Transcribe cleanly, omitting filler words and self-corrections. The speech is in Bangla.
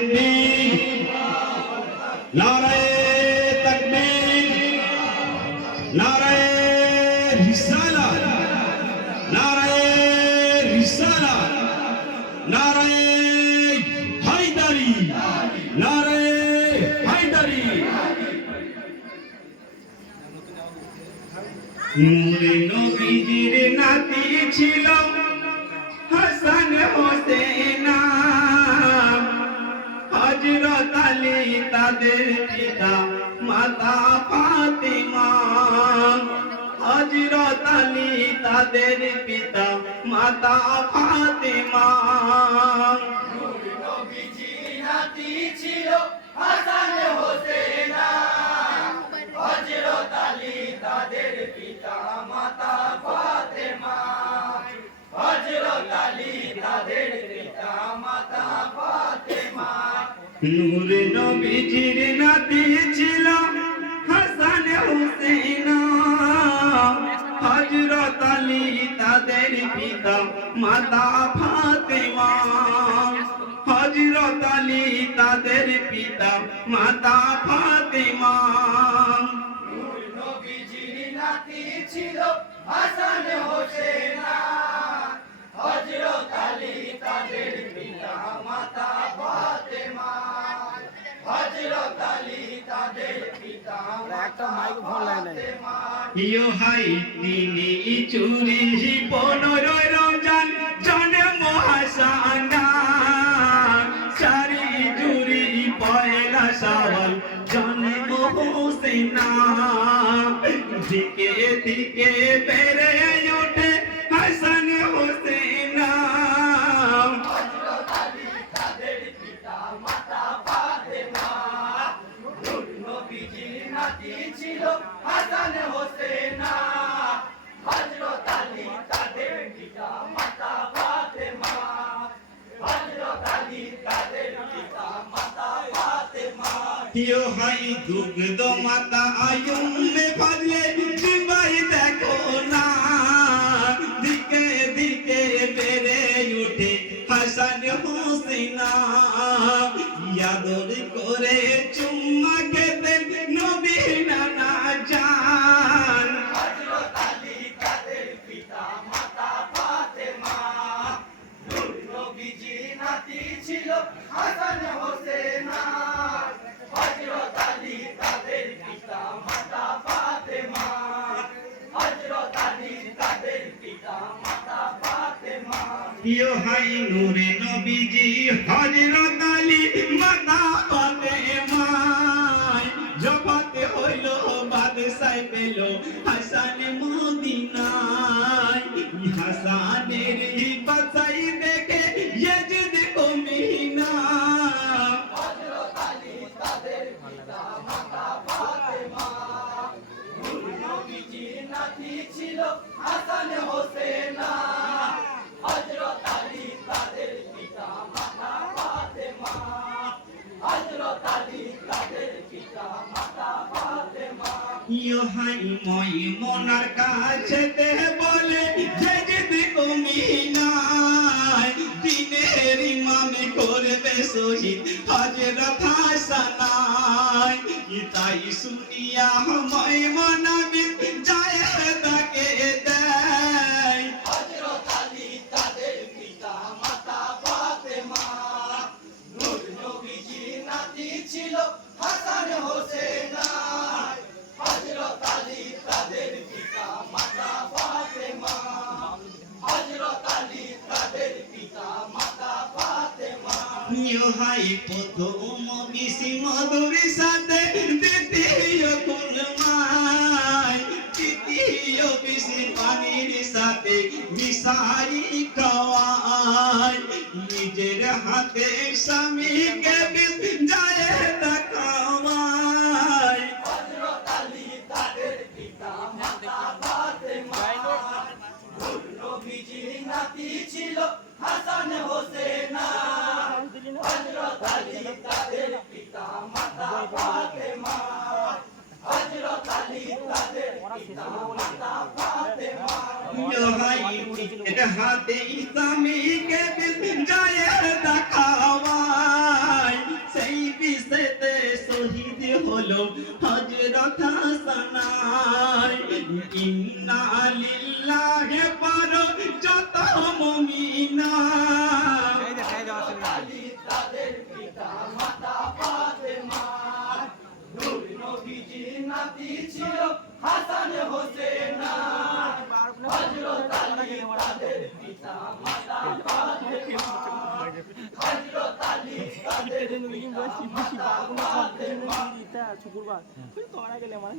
তাকবীর নারায়ে তাকবীর নারায়ে রিসালাত নারায়ে রিসালাত নারায়ে হায়দারি নারায়ে হায়দারি নূরে নবীজির নাতি ছিল হাসান হোসেন হযরত আলী তাদের পিতা মাতা ফাতেমা হযরত আলী তাদের পিতা মাতা ফাতেমা নূরে নবীজির নাতি ছিল হাসান হোসেন হযরত আলী তাদের পিতা মাতা ফাতেমা হযরত আলী তাদের পিতা মাতা ফাতেমা নূরে নবীজির নাতি ছিল হাসান হোসেন হযরত আলী তাদের পিতা মাতা ফাতেমা হযরত আলী তাদের পিতা মাতা ফাতেমা নূরে নবীজির নাতি ছিল হাসান হোসেন হযরত আলী তাদের পিতা মাতা ফাতেমা হযরত আলী তাদের পিতা একটা মাইক ফোন লাইনে ইয়ো হাই তিনি চুরি 15 রমজান জন্ম হাসান চারি জুরি পয়লা শাওয়াল জন্ম হোসেন দিকে দিকে বেড়ে ওঠে হাসান হোসেন হযরত আলী তাদের পিতা মাতা ফাতেমা নূরে নবীজির নাতি ছিল হাসান হোসেন হযরত আলী তাদের পিতা মাতা ফাতেমা হযরত আলী তাদের পিতা মাতা ফাতেমা ইয়ো হাই দুগ্ধ মাতা আয়ুমে ফাজলে জিবাই দেখো না দিকে দিকে বেড়ে ওঠে হাসান হোসেন ইয়াদর করে চুম্মা খেতেন নবী নানা জান হযরত আলী তাদের পিতা মাতা ফাতেমা নূরে নবীজির নাতি ছিল হাসান হোসেন হযরত আলী তাদের পিতা মাতা ফাতেমা হযরত আলী তাদের পিতা মাতা ফাতেমা ইয়ো হাই নূরে নবীজি হযরত আলী মাতা ফাতেমা জবাতে হইল বাদশাহ পেল হাসান মদিনায় হাসানের বাদশাহী দেখে ইয়াজিদ কমিনা হযরত আলী তাদের পিতা মাতা ফাতেমা নূরে নবীজির নাতি ছিল হাসান হোসেন হযরত আলী তাদের পিতা মাতা ফাতেমা হযরত আলী তাদের পিতা মাতা ফাতেমা ইয়ো হাই মই মনার কাছে তে বলে ইয়াজিদ কমিনায় দিনের ইমামে করবে শহীদ হযরত হাসানাই তাই শুনিয়া মই মনাবি যায় তাকে দেয় হযরত আলী তাদের পিতা মাতা ফাতেমা নূরে নবীজির নাতি ছিল হাসান হোসেন হযরত আলী তাদের পিতা মাতা ফাতেমা হযরত আলী তাদের পিতা মাতা ফাতেমা ইয়ো হাই প্রথম বিসি মধুর সাথে দ্বিতীয় কুলমায় তৃতীয় বিসি পানির সাথে মিশাই খাওয়ায় নিজের হাতে স্বামীকে বিষ যায় দেখাওয়ায় হযরত আলী তাদের পিতা মাতা ফাতেমা নূরে নবীজির নাতি ছিল হাসান হোসেন হযরত আলী তাদের পিতা মাতা ফাতেমা হযরত আলী তাদের পিতা মাতা ফাতেমা এটা হাতে স্বামীকে বিষ যায় দেখাওয়ায় হলো হযরত হাসানার ইন্না লিল্লাহি পারো যত মুমিনা আলী তাদের পিতা মাতা ফাতেমা নূর নবীজির নাতি ছিল হাসান হোসেন হযরত আলী তাদের পিতা মাতা ফাতেমা হযরত আলী তাদের পিতা মাতা ফাতেমা শুক্রবার তোমরা গেলে মানে